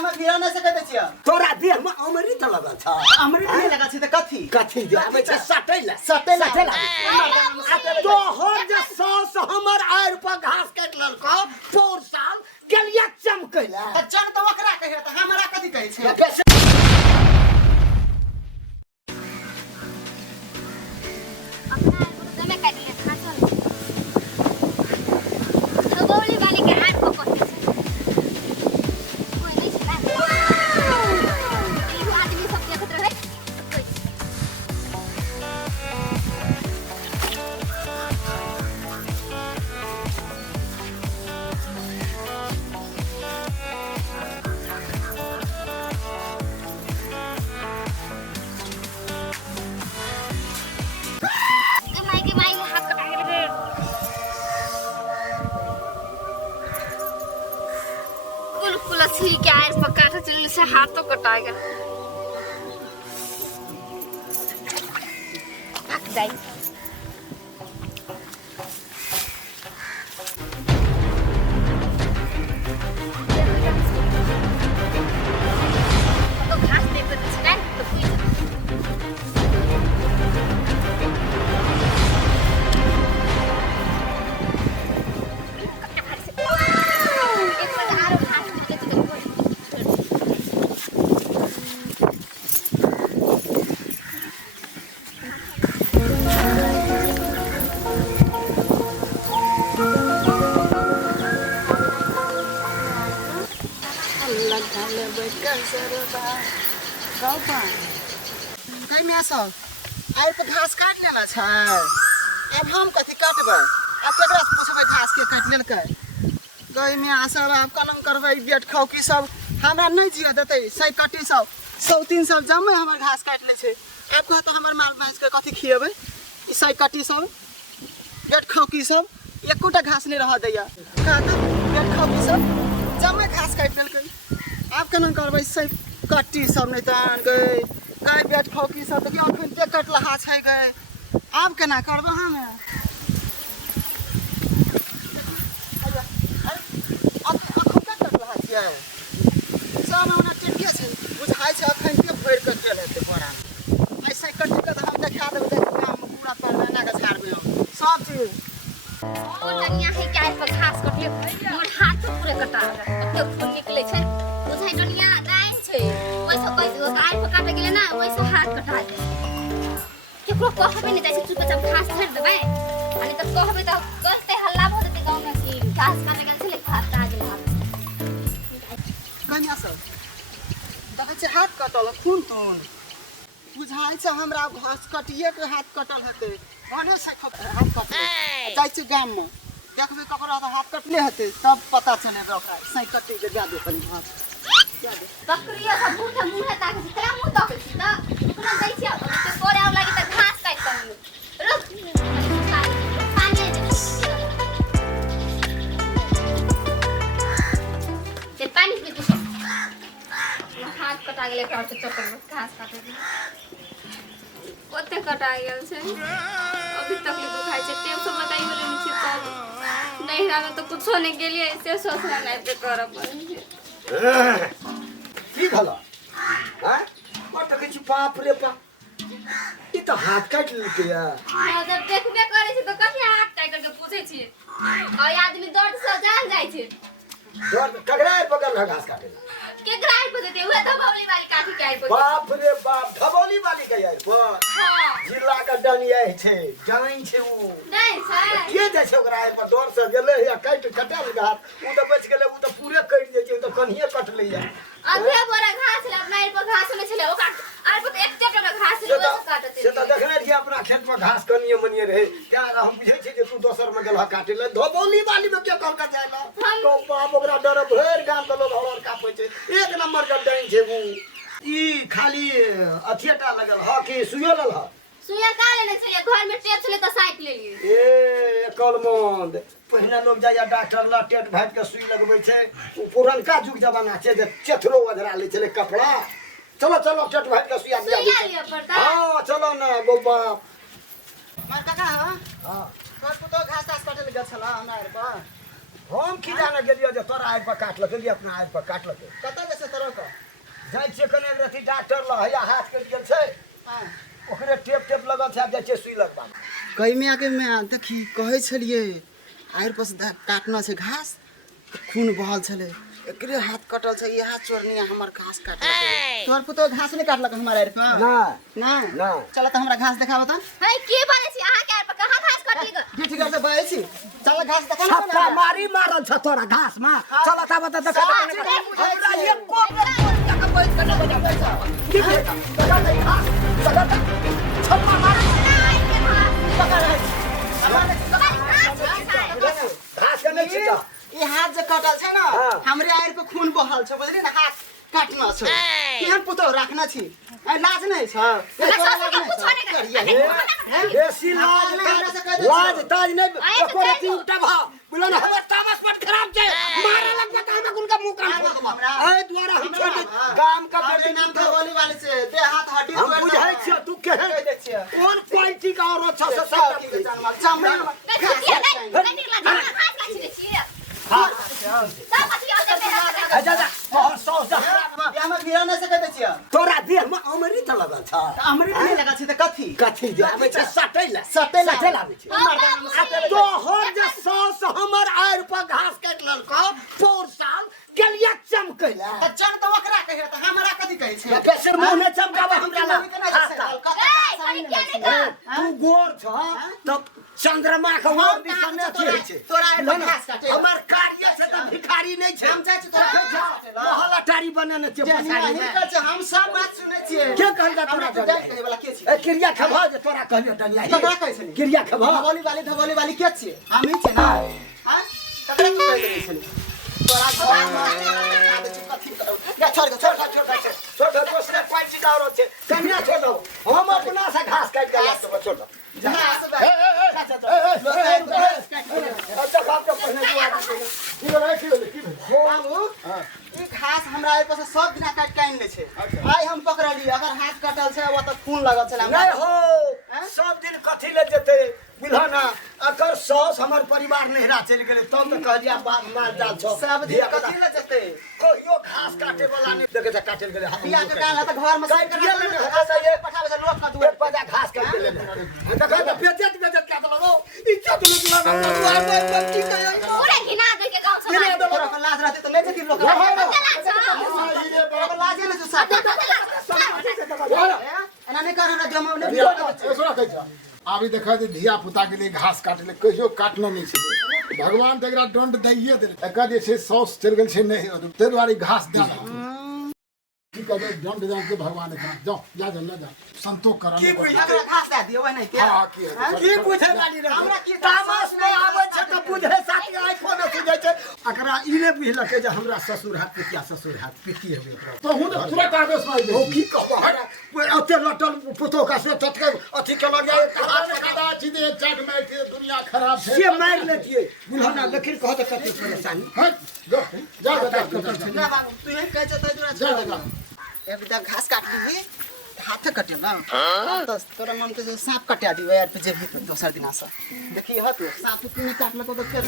हम गिरा नहीं सके छिया तोरा देह में अमृत लगल छ अमृत नहीं लगा छी त कथी कथी दे आबै छ सटैला तो हो जे सास हमर आएर पर घास काट ललको पोर साल गेलिया चमकैला त चन त ओकरा कहे त हमरा कथी कहै छै क्या है पक्का था चल से हाथों कटाएगा थक जाए तो घास दे तो छिड़ा तो कई में सब आइ पे घास काट लेना छै अब हम कथी काटबै अब केकरा से पूछबै घास के काट लेलकै गई में आसर अब कलम करबै बेट खाओ की सब हमरा नहीं जिया देतै सही कटी सब 100-3 सब जम्मे हमर घास काट ले छै अब कह त हमर माल भैंस के कथी खियेबै ई सही कटी सब बेट खाओ की सब एकोटा घास नहीं रह दैया कह त बेट खाओ की सब जम्मे घास काट लेलकै अब केना करबै सही कट्टी सब नहीं तान गई गाय बेट खाओ की सब देखियो अखन ते कट लहा छै गई अब केना करबै हम सब हमरा टेटिया छै बुझाइ छै अखन के भरि के गेल हेतै बड़ा ऐसे कट्टी के हम देखा देबै गाम में पूरा परवाना के छाड़बै सब चीज ओ डनिया है क्या पर घास कटले मोर हाथ पूरे कटा ओते खून निकले छै बुझाइ डनिया दाइ छै ओइसे कोइ गाय पर काटे गेले ना ओइसे हाथ कटा गेल केकरो कहबे नहीं जाय छै चुपचाप घास छाड़ देबै अनि त कहबे त गलते हल्ला भ जेतै गांव में कि घास काटे गेल छले घास काट गेल कन्या सब देखै छै हाथ कटल खून तून बुझाइ छै हमरा घास कटिए के हाथ कटल हेतै भने से हाथ कटल जाइ छै गाम में देखबै ककरा त हाथ कटले हेतै तब पता चलेबै ओकरा सही कटि के दे दे कनी हाथ दे दे बकरिया सब मुंह ताके छै तेरा मुंह ताके छै त ओकरा दै छै त कोरे आउ लागि त घास काट कनी रुक पानी दे पानी पी तू हाथ कटा गेले त चक्कर में घास काटे दे ओते कटा गेल छै अभी तक ले दुखाइ छै तेम सब बताइ होले नि छै त नहिरा में तो कुछो नहीं गेलिए ऐसे सोचना नहीं पे करब की भला हैं मत के छी बाप रे बाप ई तो हाथ काट लेलकै या जब देखबे करे छै तो कथि हाथ काट के पूछे छी और आदमी दर्द से जान जाय छै दर्द कगरार बगल घास काटे के ग्राई पे देते हुए धबौली वाली काठी के आई पे बाप रे बाप धबौली वाली के यार पर हां जिला का डनिया छै डाइन छै उ नहीं छै के जाय छै ओकरा आइ पर डर से गेले या काट कटल घास उ तो बच गेले उ तो पूरे कट जे छै उ तो कन्हिए कटले या अधे बोरा घास ले अपना पर घास नहीं छले ओका आइ पर एक टोटा घास ले वो काटते से तो देखने रहिए अपना खेत पर घास कनिए मनिए रहे क्या हम बुझै छै जे तू दोसर में गेलह काटे ले धबौली वाली में के कहल का जायला तो बाप ओकरा डर भर गाम के लोग हड़र कापै छै एक नंबर का डाइन छै उ ई खाली अथिएटा लगल ह कि सुइयो लल ह सुइया का लेने छले घर में टेप छले त साइट ले लिए ए कलमंद पहिने लोग जाया डॉक्टर ला टेट भाट के सुई लगबै छै पुरनका जुग जमाना छै जे चेथरो वजरा ले छले कपड़ा चलो चलो टेट भाट के सुइया लिया पड़ता हां चलो ना गोबा मार काका हां तोर पुतो घास तास काटे ले गेल छला हमरा आर पर हम की जाने गेलियो जे तोरा आइ पर काट लके अपना आइ पर काट लके कत जैसे रोक जाइ छियै कने रति डॉक्टर ल हैया हाथ कटि गेल छै ओकरे टेप लगल छै आब जाइ छियै सुई लगबा कई में आके मैं देखी कहे छलिए आयर पास काटना छै घास खून बहल छले एकरे हाथ कटल छै इहा चोरनिया हमर घास काट तोर पुतो घास नहीं काटलक हमार आयर पे ना ना चल त हमरा घास देखाब त है के बारे छी अहाँ के आर पर कहां घास कटली ग ड्यूटी करते बहे छी चल घास देखा छप्पा मारी मारल छ तोरा घास में चल त बता देखा हमरा एक को तक बैठ के बजा पैसा की भेटा छप्पा मार घास के नहीं छिटा ई हाथ जे कटल छै ना हमरे आयर पे खून बहल छै बुझली ना हाथ काटना छै केहन पुतो राखना छी लाज नहीं छ बेसी लाज ताज नहीं एको रति उल्टा भा बोलो ना हमर तामस पट खराब छै मारे लग जाता है उनका मुंह कान ए द्वारा हम छोड़ गाम का बेटी नाम धवली वाले से दे हाथ हड्डी हम बुझाई छ तू के दे छियै कौन क्वालिटी का और अच्छा से सब चमड़ा गिरा नहीं सकते छियै तोरा देह में अमृत लगल छ अमृत नहीं लगा छै त कथी कथी जे आबै छै सटैला सटैला आबै छै तो हर जे सौस हमर आएर पर घास काट ललको पोर साल गेलिया चमकैला चल त ओकरा कहे त हमरा कथी कहै छै कैसे मुंह में चमकावा हमरा ला तू गोर छ तब चंद्रमा के और दिशा में अथी छै तोरा आएर पर घास काटे हमर कार्य से त भिखारी नहीं छै हम जाइ छी तोरा महल अटारी बनेने छै पसारी में हम सब बात सुनै छियै के कहल तोरा कहे वाला के छी ए क्रिया खबा जे तोरा कहलियो डलिया ककरा कहै छली क्रिया खबा धवली वाली के छियै हम ही छै ना हां ककरा की कहै छली तोरा छोड़ दूसरे पांच गाँव छै कन्या छोड़ दो हम अपना से घास काट के लास्ट में छोड़ दो अच्छा बाप तो पहले बाबू ई घास हमरा आइ पास सब दिना काट के आइन ले छै आइ हम पकड़ली अगर हाथ कटल छै वो त खून लगल छै नहीं हो सब दिन कथी ले जेते बुझाना अगर सौस हमर परिवार नहरा चल गेले तब त कहलिया बाप मार डाल छ सब दिन कथी ले जेते कहियो घास काटे वाला नहीं देखे त काटे गेले बिया के काल त घर में काट गेले ऐसा ये पठावे से लोक ना पेट पजा घास काट गेले देखा त बेचत का लगो इज्जत लगा दुआर में बच्ची के पूरे घिना दे के गांव नहीं समाज तोरा को लाज रहते त ले जेती लोक तोरा को लाज नहीं जो साथ एना नहीं कर रहा जमा नहीं अभी देखा दे धिया पुता के लिए घास काटे ले कहियो काटना नहीं छै भगवान तेरा दंड दैये दे एका जे छै सौस चल गेल छै नहीं ते दुआरे घास दे की कहबे दंड दे के भगवान के जाओ जा जा संतोष कर की हमरा घास दे दियो वही नहीं के हां की बुझे वाली रे हमरा की तामस में आवे छ त बुझे साथी आइ फोन से जाय छै अकरा ई ने बुझलक जे हमरा ससुर हाथ पितिया ससुर हाथ पिती हेबे तो हूं तुरंत आदेश मार दे ओ की कहबो अते लटल पुतो का से तटके अथी के लग जाए दादा जी दे जग में थी दुनिया खराब है से मार लेतिए बुझना लेकिन कहत कते परेशानी हट जा ना बाबू तू यही कह जतै दूरा छोड़ दे एक बिता घास काट ली हाथ कटे ना तो तोरा मन के सांप कटा दियो यार पे जेबी तो दोसर दिना से देखी ह तू सांप के काटल को तो फिर